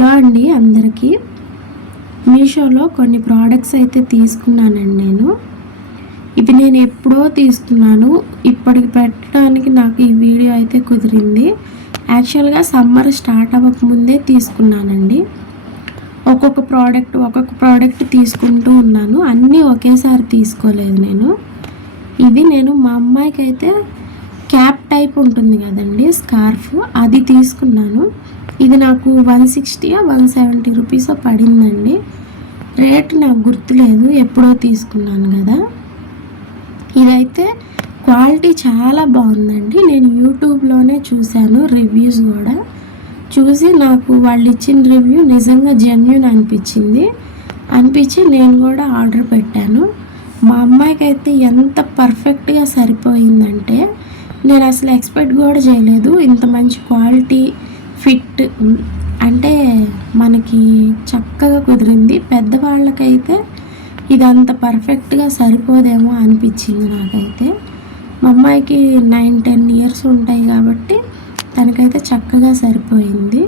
Hello అండి అందరికీ మీషోలో కొన్ని ప్రోడక్ట్స్ అయితే తీసుకున్నానండి నేను. ఇది నేను ఎప్పుడో తీసుకున్నాను ఇప్పటికి పెట్టడానికి నాకు ఈ వీడియో అయితే కుదిరింది. యాక్చువల్గా సమ్మర్ స్టార్ట్ అవ్వక ముందే తీసుకున్నానండి. ఒక్కొక్క ప్రోడక్ట్ ఒక్కొక్క ప్రోడక్ట్ తీసుకుంటూ ఉన్నాను. అన్నీ ఒకేసారి తీసుకోలేదు నేను. ఇది నేను మా అమ్మాయికి అయితే క్యాప్ టైప్ ఉంటుంది కదండి స్కార్ఫ్. అది తీసుకున్నాను. ఇది నాకు వన్ సిక్స్టీయా వన్ సెవెంటీ రూపీస్ పడిందండి. రేట్ నాకు గుర్తులేదు ఎప్పుడో తీసుకున్నాను కదా. ఇదైతే క్వాలిటీ చాలా బాగుందండి. నేను యూట్యూబ్లోనే చూశాను రివ్యూస్ కూడా. చూసి నాకు వాళ్ళు ఇచ్చిన రివ్యూ నిజంగా జెన్యున్ అనిపించింది. అనిపించి నేను కూడా ఆర్డర్ పెట్టాను. మా అమ్మాయికి అయితే ఎంత పర్ఫెక్ట్గా సరిపోయిందంటే నేను అసలు ఎక్స్పెక్ట్ కూడా చేయలేదు. ఇంత మంచి క్వాలిటీ ఫిట్ అంటే మనకి చక్కగా కుదిరింది. పెద్దవాళ్ళకైతే ఇది అంత పర్ఫెక్ట్గా సరిపోదేమో అనిపించింది నాకైతే. మా అమ్మాయికి నైన్ టెన్ ఇయర్స్ ఉంటాయి కాబట్టి తనకైతే చక్కగా సరిపోయింది.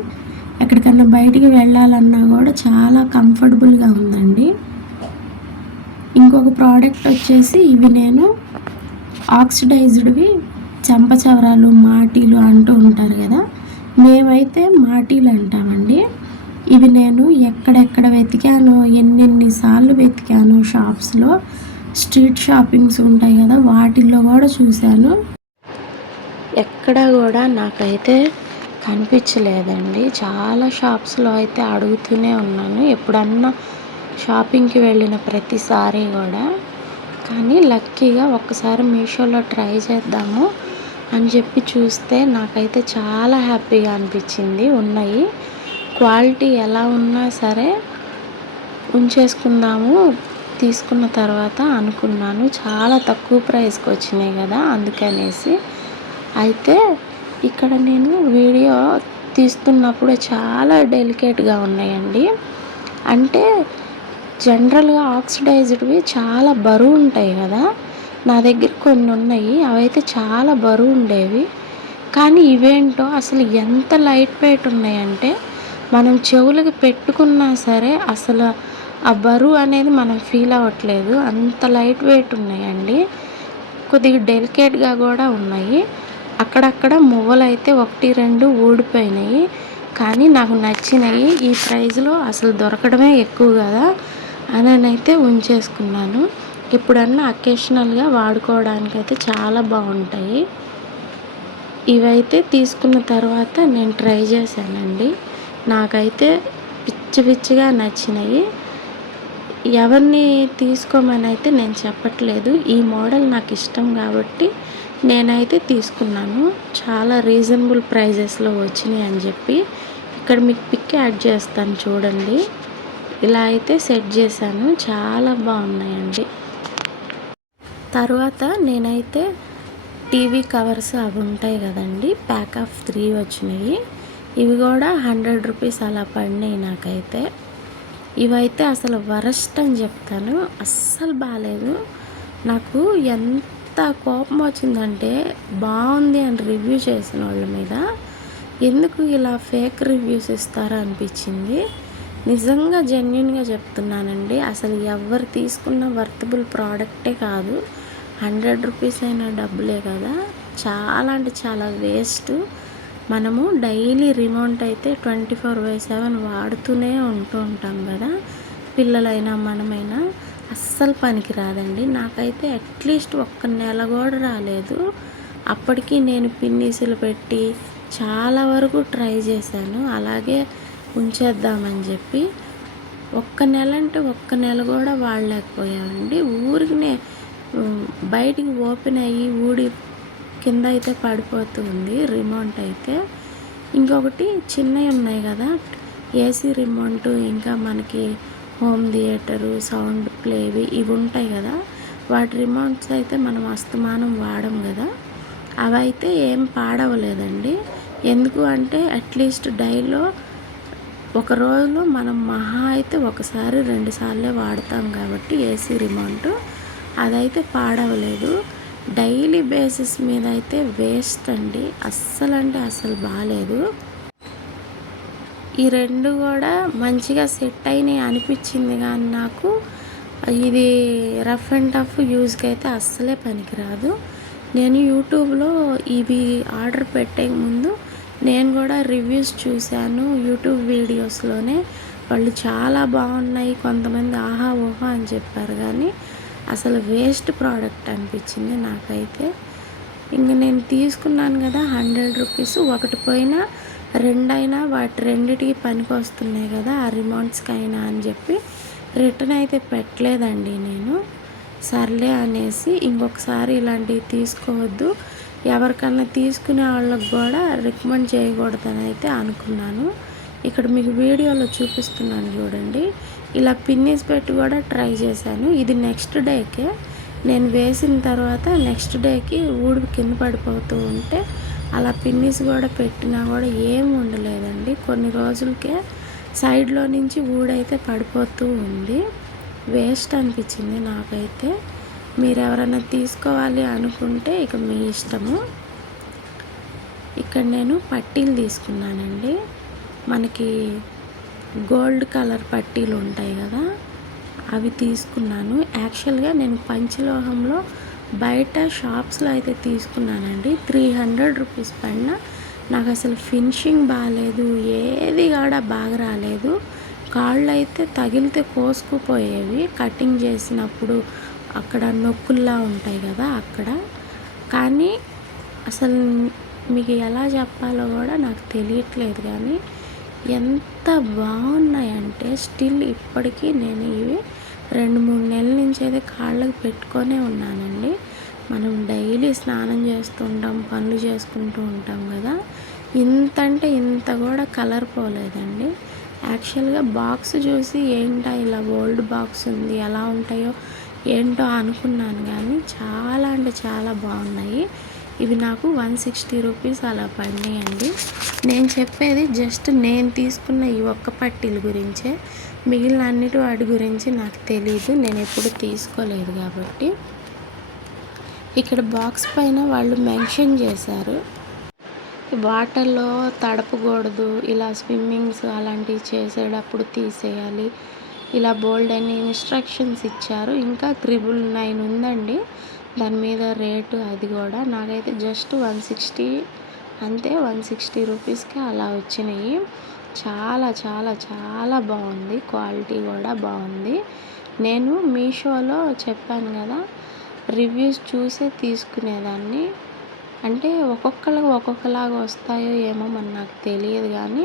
ఎక్కడికన్నా బయటికి వెళ్ళాలన్నా కూడా చాలా కంఫర్టబుల్గా ఉందండి. ఇంకొక ప్రోడక్ట్ వచ్చేసి ఇవి నేను ఆక్సిడైజ్డ్వి చంపచవరాలు మాటీలు అంటూ ఉంటారు కదా మేమైతే మాటీలు అంటామండి ఇవి నేను ఎక్కడెక్కడ వెతికానో ఎన్నెన్ని సార్లు వెతికాను షాప్స్లో స్ట్రీట్ షాపింగ్స్ ఉంటాయి కదా వాటిల్లో కూడా చూశాను. ఎక్కడ కూడా నాకైతే కనిపించలేదండి. చాలా షాప్స్లో అయితే అడుగుతూనే ఉన్నాను ఎప్పుడన్నా షాపింగ్కి వెళ్ళిన ప్రతిసారి కూడా. కానీ లక్కీగా ఒక్కసారి మీషోలో ట్రై చేద్దాము. అని చెప్పి చూస్తే నాకైతే చాలా హ్యాపీగా అనిపించింది. ఉన్నాయి. క్వాలిటీ ఎలా ఉన్నా సరే ఉంచేసుకుందాము తీసుకున్న తర్వాత అనుకున్నాను. చాలా తక్కువ ప్రైస్కి వచ్చినాయి కదా అందుకనేసి. అయితే ఇక్కడ నేను వీడియో తీస్తున్నప్పుడు చాలా డెలికేట్గా ఉన్నాయండి. అంటే జనరల్గా ఆక్సిడైజ్డ్వి చాలా బరువు ఉంటాయి కదా నా దగ్గర కొన్ని ఉన్నాయి అవైతే చాలా బరువు ఉండేవి. కానీ ఇవేంటో అసలు ఎంత లైట్ వెయిట్ ఉన్నాయంటే మనం చెవులకి పెట్టుకున్నా సరే అసలు ఆ బరువు అనేది మనం ఫీల్ అవ్వట్లేదు. అంత లైట్ వెయిట్ ఉన్నాయండి. కొద్దిగా డెలికేట్గా కూడా ఉన్నాయి. అక్కడక్కడ మువ్వలు అయితే ఒకటి రెండు ఊడిపోయినాయి. కానీ నాకు నచ్చినాయి. ఈ ప్రైజ్లో అసలు దొరకడమే ఎక్కువ కదా అని అయితే ఉంచేసుకున్నాను. ఇప్పుడన్నా అకేషనల్గా వాడుకోవడానికి అయితే చాలా బాగుంటాయి. ఇవైతే తీసుకున్న తర్వాత నేను ట్రై చేశానండి. నాకైతే పిచ్చి పిచ్చిగా నచ్చినాయి. ఎవరిని తీసుకోమని అయితే నేను చెప్పట్లేదు. ఈ మోడల్ నాకు ఇష్టం కాబట్టి నేనైతే తీసుకున్నాను. చాలా రీజనబుల్ ప్రైజెస్లో వచ్చినాయి అని చెప్పి. ఇక్కడ మీకు పిక్ యాడ్ చేస్తాను చూడండి. ఇలా అయితే సెట్ చేశాను. చాలా బాగున్నాయండి. తర్వాత నేనైతే టీవీ కవర్స్ అవి ఉంటాయి కదండి ప్యాక్ ఆఫ్ త్రీ వచ్చినాయి. ఇవి కూడా హండ్రెడ్ రూపీస్ అలా పడినాయి నాకైతే. ఇవైతే అసలు వరస్ట్ అని చెప్తాను అస్సలు బాగాలేదు నాకు ఎంత కోపం వచ్చిందంటే బాగుంది అని రివ్యూ చేసిన వాళ్ళ మీద. ఎందుకు ఇలా ఫేక్ రివ్యూస్ ఇస్తారా అనిపించింది. నిజంగా జెన్యున్గా చెప్తున్నానండి అసలు ఎవరు తీసుకున్న వర్తబుల్ ప్రోడక్టే కాదు. హండ్రెడ్ రూపీస్ అయినా డబ్బులే కదా. చాలా అంటే చాలా వేస్ట్. మనము డైలీ రిమోట్ అయితే ట్వంటీ ఫోర్ బై సెవెన్ వాడుతూనే ఉంటూ ఉంటాం కదా. పిల్లలైనా మనమైనా అస్సలు పనికి రాదండి. నాకైతే అట్లీస్ట్ ఒక్క నెల కూడా రాలేదు. అప్పటికి నేను పిన్నీసులు పెట్టి చాలా వరకు ట్రై చేశాను. అలాగే ఉంచేద్దామని చెప్పి ఒక్క నెల అంటే ఒక్క నెల కూడా వాడలేకపోయామండి ఊరికినే బయటికి ఓపెన్ అయ్యి ఊడి కింద అయితే పడిపోతుంది రిమోట్ అయితే. ఇంకొకటి చిన్నవి ఉన్నాయి కదా ఏసీ రిమోట్ ఇంకా మనకి హోమ్ థియేటరు సౌండ్ ప్లేవి ఇవి ఉంటాయి కదా వాటి రిమోట్స్ అయితే మనం అస్తమానం వాడం కదా. అవి అయితే ఏం పాడవలేదండి. ఎందుకు అంటే అట్లీస్ట్ డైలో ఒక రోజులో మనం మహా అయితే ఒకసారి రెండుసార్లే వాడతాం కాబట్టి ఏసీ రిమోట్. అదైతే పాడవలేదు. డైలీ బేసిస్ మీద అయితే వేస్ట్ అండి. అస్సలు అంటే అస్సలు బాగాలేదు ఈ రెండు కూడా మంచిగా సెట్ అయినాయి అనిపించింది కానీ నాకు ఇది రఫ్ అండ్ టఫ్ యూజ్కి అయితే అస్సలే పనికిరాదు. నేను యూట్యూబ్లో ఇవి ఆర్డర్ పెట్టే ముందు నేను కూడా రివ్యూస్ చూశాను. యూట్యూబ్ వీడియోస్లోనే వాళ్ళు చాలా బాగున్నాయి కొంతమంది ఆహా ఓహా అని చెప్పారు కానీ అసలు వేస్ట్ ప్రోడక్ట్ అనిపించింది నాకైతే. ఇంక నేను తీసుకున్నాను కదా హండ్రెడ్ రూపీస్. ఒకటి పోయినా రెండైనా వాటి రెండిటికి పనికి వస్తున్నాయి కదా ఆ రిమోట్స్కి అయినా అని చెప్పి రిటర్న్ అయితే పెట్టలేదండి నేను. సర్లే అనేసి ఇంకొకసారి ఇలాంటివి తీసుకోవద్దు. ఎవరికన్నా తీసుకునే వాళ్ళకి కూడా రికమెండ్ చేయకూడదని అయితే అనుకున్నాను. ఇక్కడ మీకు వీడియోలో చూపిస్తున్నాను చూడండి. ఇలా పిన్నిస్ పెట్టి కూడా ట్రై చేశాను. ఇది నెక్స్ట్ డేకే నేను వేసిన తర్వాత నెక్స్ట్ డేకి ఊడి కింద పడిపోతూ ఉంటే అలా పిన్నిస్ కూడా పెట్టినా కూడా ఏం ఉండలేదండి. కొన్ని రోజులకే సైడ్లో నుంచి ఊడైతే పడిపోతూ ఉంది. వేస్ట్ అనిపించింది నాకైతే. మీరు ఎవరైనా తీసుకోవాలి అనుకుంటే ఇక మీ ఇష్టము. ఇక్కడ నేను పట్టీలు తీసుకున్నానండి. మనకి గోల్డ్ కలర్ పట్టీలు ఉంటాయి కదా అవి తీసుకున్నాను. యాక్చువల్గా నేను పంచలోహంలో బయట షాప్స్లో అయితే తీసుకున్నానండి. త్రీ హండ్రెడ్ రూపీస్ పడిన నాకు అసలు ఫినిషింగ్ బాగాలేదు ఏది కూడా బాగా రాలేదు. కాళ్ళు అయితే తగిలితే కోసుకుపోయేవి. కటింగ్ చేసినప్పుడు అక్కడ నొక్కుల్లా ఉంటాయి కదా అక్కడ. కానీ అసలు మీకు ఎలా చెప్పాలో కూడా నాకు తెలియట్లేదు కానీ ఎంత బాగున్నాయంటే స్టిల్ ఇప్పటికీ నేను ఇవి రెండు మూడు నెలల నుంచి అయితే కాళ్ళకి పెట్టుకొనే ఉన్నానండి. మనం డైలీ స్నానం చేస్తుంటాం పనులు చేసుకుంటూ ఉంటాం కదా. ఇంత అంటే ఇంత కూడా కలర్ పోలేదండి. యాక్చువల్గా బాక్స్ చూసి ఏంటా ఇలా ఓల్డ్ బాక్స్ ఉంది ఎలా ఉంటాయో ఏంటో అనుకున్నాను కానీ చాలా అంటే చాలా బాగున్నాయి. ఇవి నాకు వన్ సిక్స్టీ రూపీస్ అలా పడినాయండి. నేను చెప్పేది జస్ట్ నేను తీసుకున్న ఈ ఒక్క పట్టీల గురించే. మిగిలిన అన్నిటి వాటి గురించి నాకు తెలియదు నేను ఎప్పుడు తీసుకోలేదు కాబట్టి. ఇక్కడ బాక్స్ పైన వాళ్ళు మెన్షన్ చేశారు. వాటర్లో తడపకూడదు ఇలా స్విమ్మింగ్స్ అలాంటివి చేసేటప్పుడు తీసేయాలి. ఇలా బోల్డ్ అని ఇన్స్ట్రక్షన్స్ ఇచ్చారు. ఇంకా త్రిబుల్ నైన్ ఉందండి. దాని మీద రేటు అది కూడా. నాకైతే జస్ట్ వన్ సిక్స్టీ అంతే వన్ సిక్స్టీ రూపీస్కి అలా వచ్చినాయి. చాలా చాలా చాలా బాగుంది. క్వాలిటీ కూడా బాగుంది. నేను మీషోలో చెప్పాను కదా రివ్యూస్ చూసే తీసుకునేదాన్ని. అంటే ఒక్కొక్కరికి ఒక్కొక్కలాగా వస్తాయో ఏమో మరి నాకు తెలియదు కానీ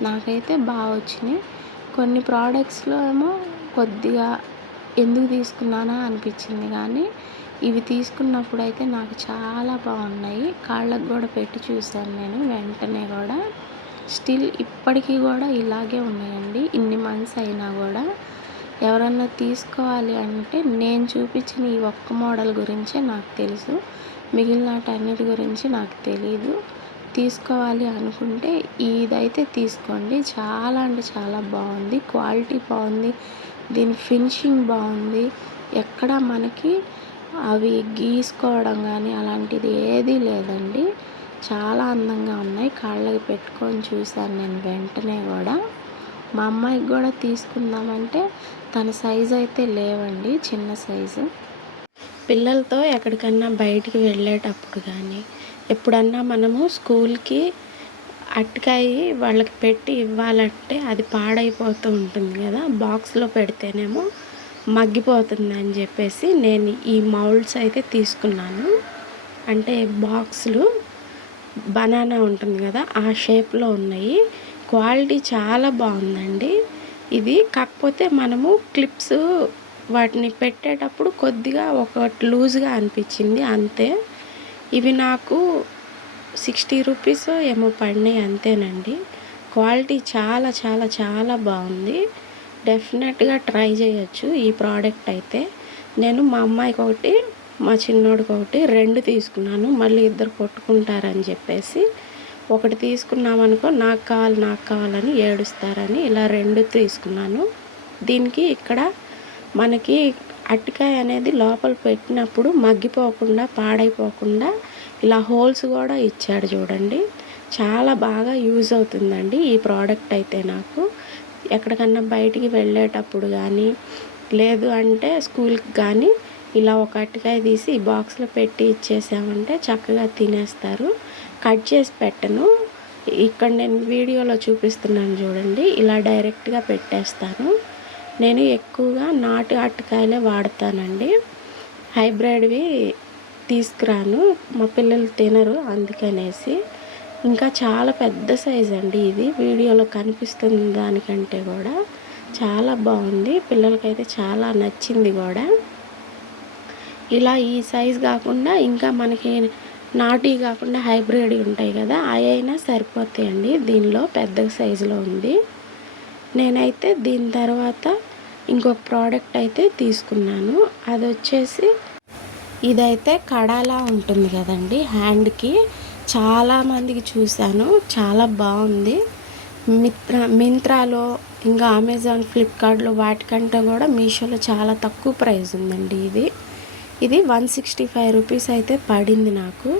నాకైతే బాగా వచ్చినాయి. కొన్ని ప్రోడక్ట్స్లో ఏమో కొద్దిగా ఎందుకు తీసుకున్నానా అనిపించింది కానీ ఇవి తీసుకున్నప్పుడు అయితే నాకు చాలా బాగున్నాయి. కాళ్ళకు కూడా పెట్టి చూశాను నేను వెంటనే కూడా స్టిల్ ఇప్పటికీ కూడా ఇలాగే ఉన్నాయండి. ఇన్ని మంత్స్ అయినా కూడా ఎవరన్నా తీసుకోవాలి అంటే నేను చూపించిన ఈ ఒక్క మోడల్ గురించే నాకు తెలుసు. మిగిలిన అన్నిటి గురించి నాకు తెలీదు. తీసుకోవాలి అనుకుంటే ఇదైతే తీసుకోండి. చాలా అంటే చాలా బాగుంది. క్వాలిటీ బాగుంది. దీని ఫినిషింగ్ బాగుంది. ఎక్కడ మనకి అవి గీసుకోవడం కానీ అలాంటిది ఏదీ లేదండి. చాలా అందంగా ఉన్నాయి. కాళ్ళకి పెట్టుకొని చూశాను నేను వెంటనే కూడా. మా అమ్మాయికి కూడా తీసుకుందామంటే తన సైజు అయితే లేవండి చిన్న సైజు. పిల్లలతో ఎక్కడికన్నా బయటికి వెళ్ళేటప్పుడు కానీ ఎప్పుడన్నా మనము స్కూల్కి అట్టకాయ వాళ్ళకి పెట్టి ఇవ్వాలంటే అది పాడైపోతూ ఉంటుంది కదా బాక్స్లో పెడితేనేమో మగ్గిపోతుంది అని చెప్పేసి నేను ఈ మౌల్డ్స్ అయితే తీసుకున్నాను. అంటే బాక్సులు బనానా ఉంటుంది కదా ఆ షేప్లో ఉన్నాయి. క్వాలిటీ చాలా బాగుందండి. ఇది కాకపోతే మనము క్లిప్స్ వాటిని పెట్టేటప్పుడు కొద్దిగా ఒక లూజ్గా అనిపించింది అంతే. ఇవి నాకు సిక్స్టీ రూపీస్ ఏమో పడినాయి అంతేనండి. క్వాలిటీ చాలా చాలా చాలా బాగుంది. డెఫినెట్గా ట్రై చేయొచ్చు ఈ ప్రోడక్ట్ అయితే. నేను మా అమ్మాయికి ఒకటి మా చిన్నోడికి ఒకటి రెండు తీసుకున్నాను. మళ్ళీ ఇద్దరు కొట్టుకుంటారని చెప్పేసి ఒకటి తీసుకున్నామనుకో నాకు కావాలి నాకు కావాలని ఏడుస్తారని ఇలా రెండు తీసుకున్నాను. దీనికి ఇక్కడ మనకి అట్టికాయ అనేది లోపల పెట్టినప్పుడు మగ్గిపోకుండా పాడైపోకుండా ఇలా హోల్స్ కూడా ఇచ్చాడు చూడండి. చాలా బాగా యూజ్ అవుతుందండి ఈ ప్రోడక్ట్ అయితే నాకు. ఎక్కడికన్నా బయటికి వెళ్ళేటప్పుడు కానీ లేదు అంటే స్కూల్కి కానీ ఇలా ఒక అరటికాయ తీసి ఈ బాక్స్లో పెట్టి ఇచ్చేసామంటే చక్కగా తినేస్తారు. కట్ చేసి పెట్టను. ఇక్కడ నేను వీడియోలో చూపిస్తున్నాను చూడండి. ఇలా డైరెక్ట్గా పెట్టేస్తాను. నేను ఎక్కువగా నాటు అట్టకాయలే వాడతానండి. హైబ్రిడ్వి తీసుకురాను. మా పిల్లలు తినరు అందుకనేసి. ఇంకా చాలా పెద్ద సైజ్ అండి ఇది. వీడియోలో కనిపిస్తుంది దానికంటే కూడా చాలా బాగుంది. పిల్లలకైతే చాలా నచ్చింది కూడా. ఇలా ఈ సైజ్ కాకుండా ఇంకా మనకి నాటి కాకుండా హైబ్రిడ్ ఉంటాయి కదా అయినా సరిపోతాయండి. దీనిలో పెద్ద సైజులో ఉంది. నేనైతే దీని తర్వాత ఇంకొక ప్రోడక్ట్ అయితే తీసుకున్నాను. అది వచ్చేసి ఇదైతే కడాలా ఉంటుంది కదండి హ్యాండ్కి. చాలామందికి చూశాను. చాలా బాగుంది. మిత్ర మింత్రాలో ఇంకా అమెజాన్ ఫ్లిప్కార్ట్లో వాటికంటే కూడా మీషోలో చాలా తక్కువ ప్రైస్ ఉందండి ఇది. ఇది వన్ సిక్స్టీ ఫైవ్ రూపీస్ అయితే పడింది నాకు.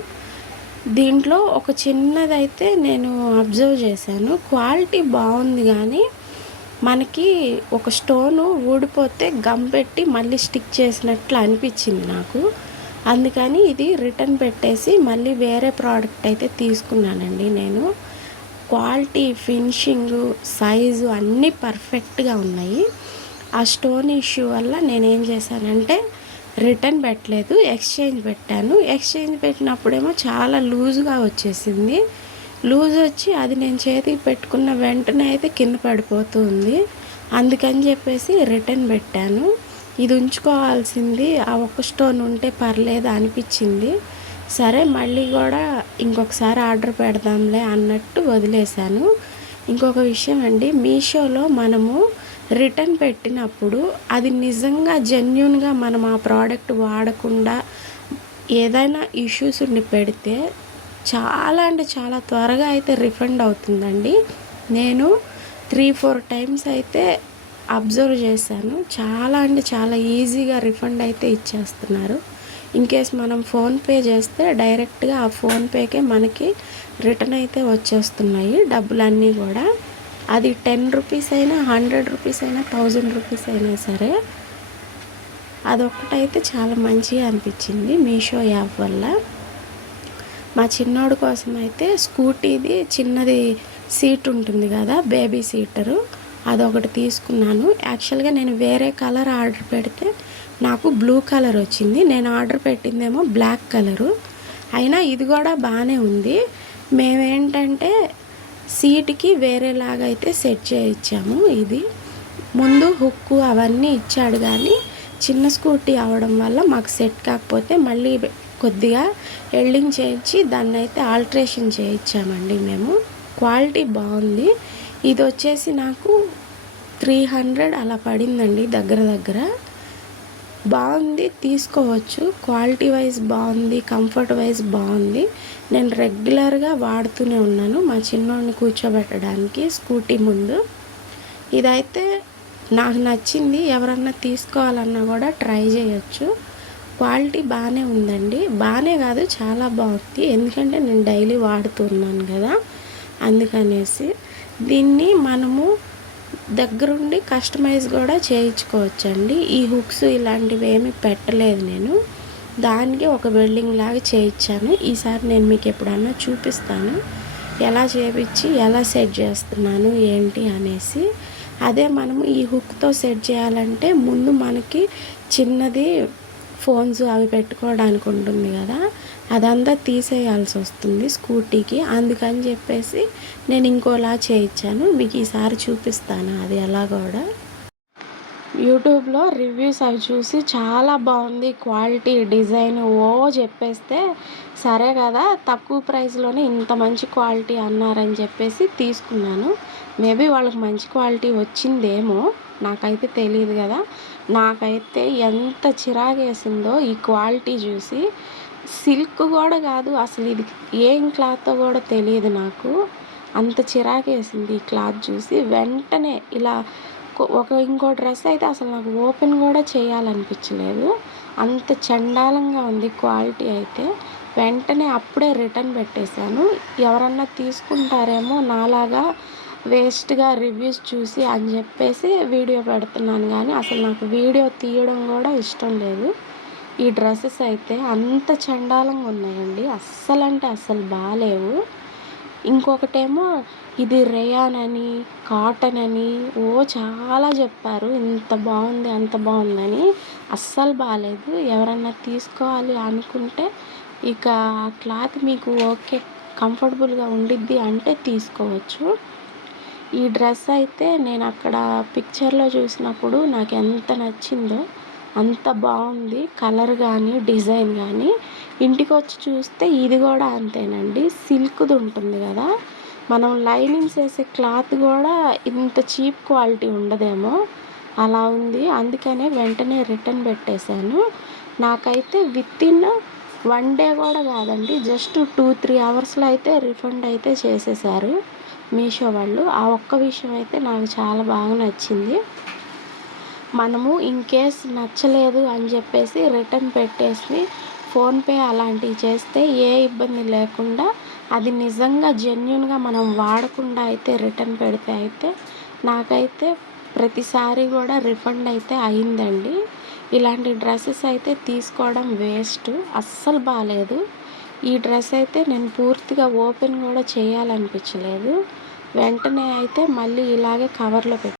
దీంట్లో ఒక చిన్నదైతే నేను అబ్జర్వ్ చేశాను. క్వాలిటీ బాగుంది కానీ మనకి ఒక స్టోను ఊడిపోతే గమ్ పెట్టి మళ్ళీ స్టిక్ చేసినట్లు అనిపించింది నాకు. అందుకని ఇది రిటర్న్ పెట్టేసి మళ్ళీ వేరే ప్రోడక్ట్ అయితే తీసుకున్నానండి నేను. క్వాలిటీ ఫినిషింగ్ సైజు అన్నీ పర్ఫెక్ట్గా ఉన్నాయి. ఆ స్టోన్ ఇష్యూ వల్ల నేనేం చేశానంటే రిటర్న్ పెట్టలేదు ఎక్స్చేంజ్ పెట్టాను. ఎక్స్చేంజ్ పెట్టినప్పుడేమో చాలా లూజ్గా వచ్చేసింది. లూజ్ వచ్చి అది నేను చేతికి పెట్టుకున్న వెంటనే అయితే కింద పడిపోతుంది. అందుకని చెప్పేసి రిటర్న్ పెట్టాను. ఇది ఉంచుకోవాల్సింది. ఆ ఒక స్టోన్ ఉంటే పర్లేదు అనిపించింది. సరే మళ్ళీ కూడా ఇంకొకసారి ఆర్డర్ పెడదాంలే అన్నట్టు వదిలేశాను. ఇంకొక విషయం అండి మీషోలో మనము రిటర్న్ పెట్టినప్పుడు అది నిజంగా జెన్యున్గా మనం ఆ ప్రోడక్ట్ వాడకుండా ఏదైనా ఇష్యూస్ ఉండి పెడితే చాలా అంటే చాలా త్వరగా అయితే రిఫండ్ అవుతుందండి. నేను త్రీ ఫోర్ టైమ్స్ అయితే అబ్జర్వ్ చేశాను. చాలా అంటే చాలా ఈజీగా రిఫండ్ అయితే ఇచ్చేస్తున్నారు. ఇన్ కేస్ మనం ఫోన్పే చేస్తే డైరెక్ట్గా ఆ ఫోన్పేకే మనకి రిటర్న్ అయితే వచ్చేస్తున్నాయి. డబ్బులన్నీ కూడా. అది టెన్ రూపీస్ అయినా హండ్రెడ్ రూపీస్ అయినా థౌజండ్ రూపీస్ అయినా సరే అదొకటైతే చాలా మంచిగా అనిపించింది మీషో యాప్ వల్ల. మా చిన్నోడు కోసం అయితే స్కూటీది చిన్నది సీట్ ఉంటుంది కదా బేబీ సీటరు. అదొకటి తీసుకున్నాను. యాక్చువల్గా నేను వేరే కలర్ ఆర్డర్ పెడితే నాకు బ్లూ కలర్ వచ్చింది. నేను ఆర్డర్ పెట్టిందేమో బ్లాక్ కలరు. అయినా ఇది కూడా బాగానే ఉంది. మేమేంటంటే సీట్కి వేరేలాగా అయితే సెట్ చేయించాము ఇది. ముందు హుక్కు అవన్నీ ఇచ్చాడు కానీ చిన్న స్కూటీ అవడం వల్ల మాకు సెట్ కాకపోతే మళ్ళీ కొద్దిగా ఎల్డింగ్ చేయించి దాన్ని అయితే ఆల్ట్రేషన్ చేయించామండి మేము. క్వాలిటీ బాగుంది. ఇది వచ్చేసి నాకు త్రీ హండ్రెడ్ అలా పడిందండి దగ్గర దగ్గర. బాగుంది తీసుకోవచ్చు. క్వాలిటీ వైజ్ బాగుంది కంఫర్ట్ వైజ్ బాగుంది. నేను రెగ్యులర్గా వాడుతూనే ఉన్నాను. మా చిన్నోడిని కూర్చోబెట్టడానికి స్కూటీ ముందు. ఇదైతే నాకు నచ్చింది. ఎవరన్నా తీసుకోవాలన్నా కూడా ట్రై చేయొచ్చు. క్వాలిటీ బాగానే ఉందండి. బాగానే కాదు చాలా బాగుంది. ఎందుకంటే నేను డైలీ వాడుతున్నాను కదా అందుకనేసి. దీన్ని మనము దగ్గరుండి కస్టమైజ్ కూడా చేయించుకోవచ్చండి. ఈ హుక్స్ ఇలాంటివి ఏమి పెట్టలేదు నేను. దానికి ఒక వెల్డింగ్ లాగా చేయించాను. ఈసారి నేను మీకు ఎప్పుడన్నా చూపిస్తాను. ఎలా చేయించి ఎలా సెట్ చేస్తున్నాను ఏంటి అనేసి. అదే మనము ఈ హుక్తో సెట్ చేయాలంటే ముందు మనకి చిన్నది ఫోన్స్ అవి పెట్టుకోవడానికి ఉంటుంది కదా. అదంతా తీసేయాల్సి వస్తుంది స్కూటీకి. అందుకని చెప్పేసి నేను ఇంకోలా చేయించాను. మీకు ఈసారి చూపిస్తాను. అది ఎలా కూడా. యూట్యూబ్లో రివ్యూస్ అవి చూసి చాలా బాగుంది క్వాలిటీ డిజైన్ ఓ చెప్పేస్తే సరే కదా. తక్కువ ప్రైస్లోనే ఇంత మంచి క్వాలిటీ అన్నారని చెప్పేసి తీసుకున్నాను. మేబీ వాళ్ళకి మంచి క్వాలిటీ వచ్చిందేమో నాకైతే తెలియదు కదా. నాకైతే ఎంత చిరాగేసిందో ఈ క్వాలిటీ చూసి. సిల్క్ కూడా కాదు అసలు ఇది ఏం క్లాత్ కూడా తెలియదు నాకు. అంత చిరాకేసింది ఈ క్లాత్ చూసి. వెంటనే ఇలా ఒక ఇంకో డ్రెస్ అయితే అసలు నాకు ఓపెన్ కూడా చేయాలనిపించలేదు. అంత చండాలంగా ఉంది క్వాలిటీ అయితే. వెంటనే అప్పుడే రిటర్న్ పెట్టేశాను. ఎవరన్నా తీసుకుంటారేమో నాలాగా వేస్ట్గా రివ్యూస్ చూసి అని చెప్పేసి వీడియో పెడుతున్నాను కానీ అసలు నాకు వీడియో తీయడం కూడా ఇష్టం లేదు. ఈ డ్రెస్సెస్ అయితే అంత చండాలంగా ఉన్నాయండి. అస్సలు అంటే అస్సలు బాగాలేవు. ఇంకొకటేమో ఇది రేయాన్ అని కాటన్ అని ఓ చాలా చెప్పారు. ఇంత బాగుంది అంత బాగుందని. అస్సలు బాగాలేదు. ఎవరన్నా తీసుకోవాలి అనుకుంటే ఇక ఆ క్లాత్ మీకు ఓకే కంఫర్టబుల్గా ఉండిద్ది అంటే తీసుకోవచ్చు. ఈ డ్రెస్ అయితే నేను అక్కడ పిక్చర్లో చూసినప్పుడు నాకు ఎంత నచ్చిందో అంత బాగుంది కలర్ కానీ డిజైన్ కానీ ఇంటికి వచ్చి చూస్తే ఇది కూడా అంతేనండి. సిల్క్ది ఉంటుంది కదా మనం లైనింగ్స్ వేసే క్లాత్ కూడా ఇంత చీప్ క్వాలిటీ ఉండదేమో. అలా ఉంది. అందుకనే వెంటనే రిటర్న్ పెట్టేశాను. నాకైతే విత్ ఇన్ వన్ డే కూడా కాదండి జస్ట్ టూ త్రీ అవర్స్లో అయితే రిఫండ్ అయితే చేసేసారు మీషో వాళ్ళు. ఆ ఒక్క విషయం అయితే నాకు చాలా బాగా నచ్చింది. మనము ఇన్ కేస్ నచ్చలేదు అని చెప్పేసి రిటర్న్ పెట్టేసి ఫోన్పే అలాంటివి చేస్తే ఏ ఇబ్బంది లేకుండా అది నిజంగా జెన్యున్గా మనం వాడకుండా అయితే రిటర్న్ పెడితే అయితే నాకైతే ప్రతిసారి కూడా రిఫండ్ అయితే అయిందండి. ఇలాంటి డ్రెస్సెస్ అయితే తీసుకోవడం వేస్ట్ అస్సలు బాగాలేదు ఈ డ్రెస్ అయితే నేను పూర్తిగా ఓపెన్ కూడా చేయాలనిపించలేదు. వెంటనే అయితే మళ్ళీ ఇలాగే కవర్లో పెట్టి